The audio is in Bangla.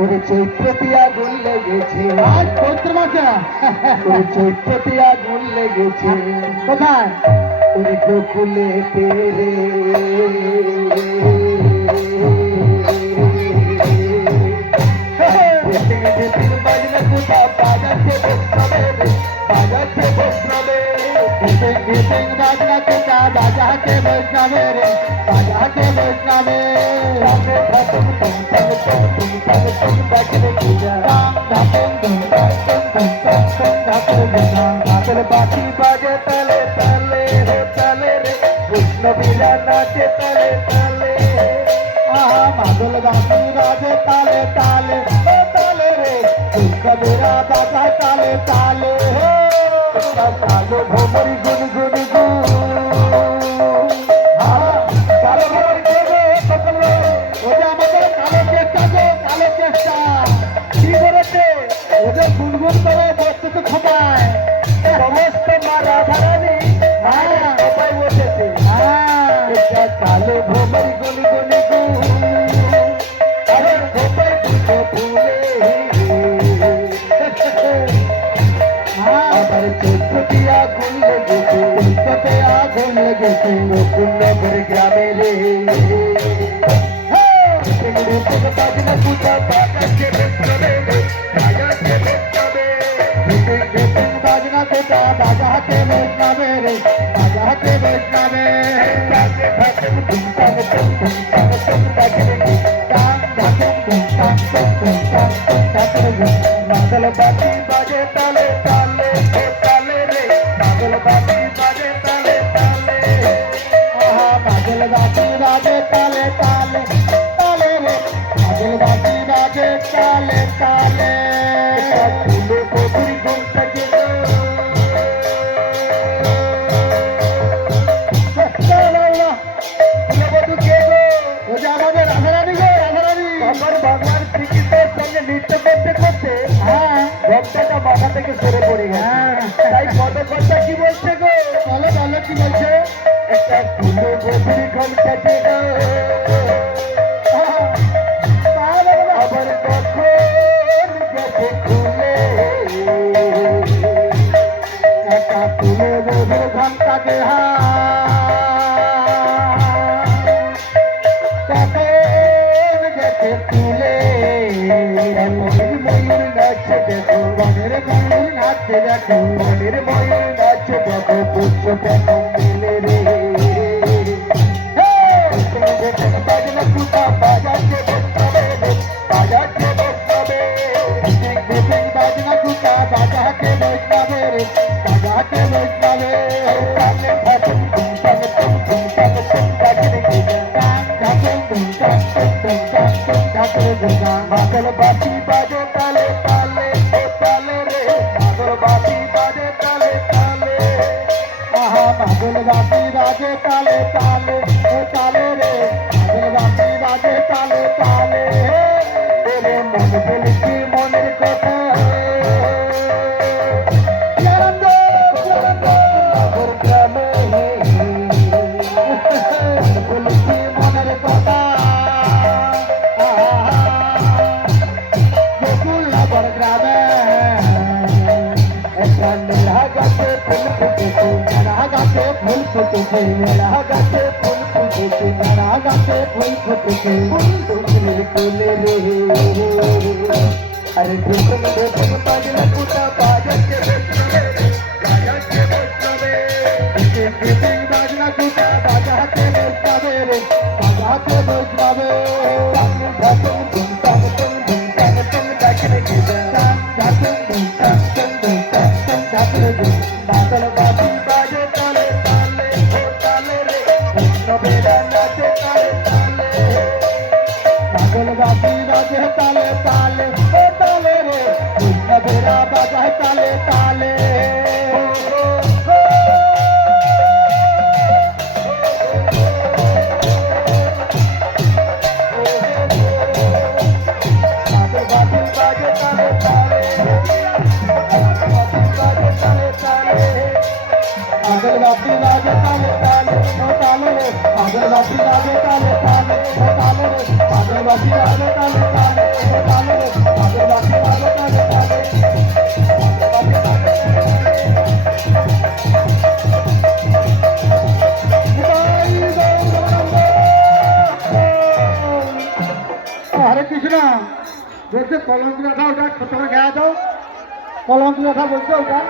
ওরে চৈত্রতে আগুন লেগেছে, আজ চৈত্র মাসে ওরে চৈত্রতে আগুন লেগেছে কোথায়? ওরে গোকুলে তেরে বাজনা কোথা বাজাচ্ছে বৈষ্ণবে, বাজাচ্ছে বৈষ্ণবে बाजना कोटा बाजा के वैष्णवे रे, बाजा के वैष्णवे बाकी बाजे तले तले हो तले रे, वैष्णवीरा नाचे तले तले माधुल बाजी राजे ताले ताले हो ताले रे, वैष्णवीरा बाजा ताले ताले हो कालो भोमरी गुन गुन गुन कालो भोमरी गुन पकड़ो ওটা আমাদের কালো চেষ্টা গো, কালো চেষ্টা কি করেছে ওদের গুনগুন করে বসতে তো খোপায় সমস্ত মা রাধারানী সবাই বসেছে এটা কালো ভোমরি গুন গুন গুন আরে খোপাই দুটো ফুলে আবার চৈত্রতে আগুন লেগেছে, চৈত্রতে আগুন লেগেছে নকুলনগর গ্রামে রে বাজনা কোথা বাজাচ্ছে বৈষ্ণবে, বাজাচ্ছে বৈষ্ণবে बाजना कोटा बाजा के वैष्णवे रे, बाजा के वैष्णवे बादल बाती बाजे ताले ताले ताले रे, बादल बाती बाजे ताले ताले बादल बाजी बाजे ताले ताले ताले रे, बादल बाजी बाजे ताले ताले फूले कोठरी घूम सके আমাদের রাধারানী গো, রাধারানী আমার ভগবান শ্রীকৃষ্ণের সঙ্গে নৃত্য করতে করতে ভক্তটা মাথা থেকে সরে পড়ে গেছে, তাই পদকর্তা কি বলছে গো, বলো বলো কি বলছে? একটা ফুলে গোবরি ঘন্টাতে গো আবার কখন গেছে খুলে একটা ফুলে গোবর ঘন্টাকে তুলে ময়ূর নাচছে দেখো, বনের গরুর নাচতে দেখো, মনের ময়ূর নাচছে দেখো, পুষ্প দেখো মিলে রে বাজনা কোথা বাজাচ্ছে বৈষ্ণবে, বাজাচ্ছে বৈষ্ণবে बाजना कुटा बाजा के वैष्णवे रे, बाजा के वैष्णवे सामने फटुम तुम तम तुम तुम तम तुम बाजने की बादल बाती बाजे ताले ताले ओ ताले रे, बादल बाती बाजे ताले ताले बादल बाजी बाजे ताले ताले ओ ताले रे, बादल बाजी बाजे ताले ताले तेरे मन बलकी মনের কথা নগর গ্রামে বলছি মনের কথা গোকুল নগর গ্রামে একটা নীলা গাছে ফুল ফুটেছে, মেলা গাছে ফুল ফুটেছে, নীলা গাছে ফুল ফুটেছে, মেলা গাছে ফুল ফুটেছে ফুলের কোলে রে अरे ढुकम ढुकम बाजना कोठा बाजाচ্ছে বৈষ্ণবে, বাজাচ্ছে বৈষ্ণবে बाजना कुटा बाजा के वैष्णवे रे, बाजा के वैष्णवे ढाकुम धुम तम तुम धुम तम तुम डाकने की बादल बाती बाजे ताले ताले हो ताले रे, वैष्णवेरा नाचे ताले ताले बादल बाजी बाजे ताले ताले ओ ताले रे, वैष्णवेरा बाजा ताले ताले अगरबत्ती बाजे ताले ताले ओ ताले रे, अगरबत्ती बाजे ताले ताले ओ ताले रे, अगरबत्ती बाजे ताले ताले ओ ताले रे, বলছে কলম রাখা ওটা ছোট করে খেয়া দাও কলম রাখা বলছে ওটা